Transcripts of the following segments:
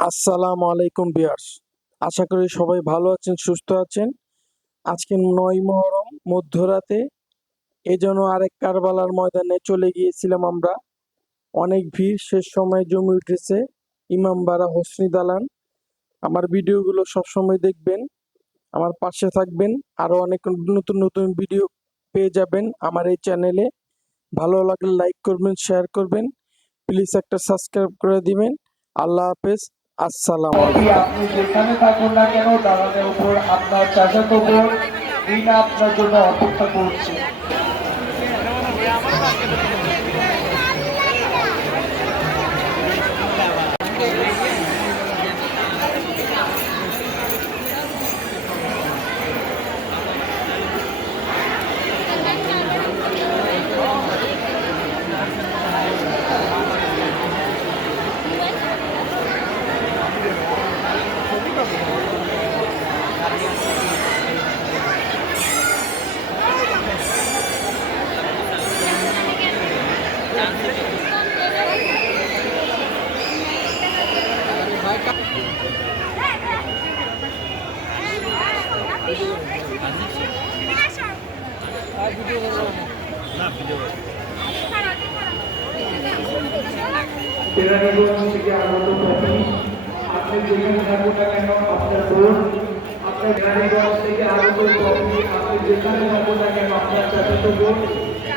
আসসালামু আলাইকুম ভিউয়ার্স। আশা করি সবাই ভালো আছেন, সুস্থ আছেন। আজকে ৯ মুহররম মধ্যরাতে এজন্য আরেক কারবালার ময়দানে চলে গিয়েছিলাম আমরা। অনেক ভিড়, শেষ সময় জমে উঠেছে ইমামবাড়া হোসনি দালান। আমার ভিডিওগুলো সবসময় দেখবেন, আমার পাশে থাকবেন। আরও অনেক নতুন নতুন ভিডিও পেয়ে যাবেন আমার এই চ্যানেলে। ভালো লাগলে লাইক করবেন, শেয়ার করবেন, প্লিজ একটা সাবস্ক্রাইব করে দিবেন। আল্লাহ হাফেজ, আসসালামু আলাইকুম। আপনি যেখানে থাকুন না কেন দালানের উপর আপনার চাচাতো বোন রিনা আপনার জন্য অপেক্ষা করছে। কেরানীগঞ্জ থেকে আগত কপি, আপনি যেখানে থাকুন না কেন আপনার বোন, আপনার কেরানীগঞ্জ থেকে আগত কপি, আপনি যেখানে থাকুন না কেন আপনার চাচাতো বোন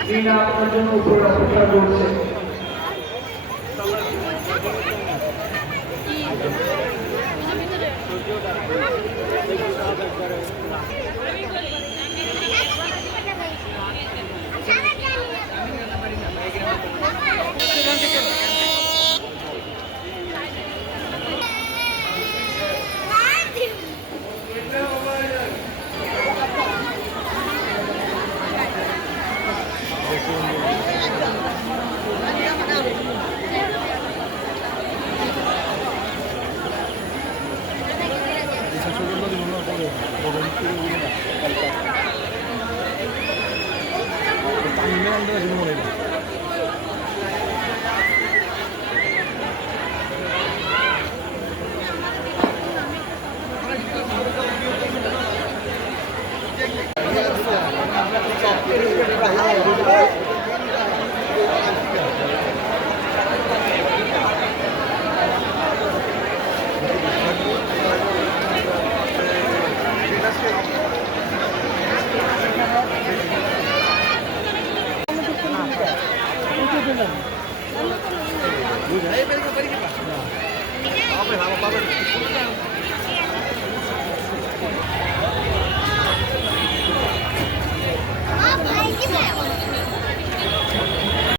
রিনা আপনার জন্য উপর অপেক্ষা করছে। বুঝাই বেরিয়ে পারি কি না?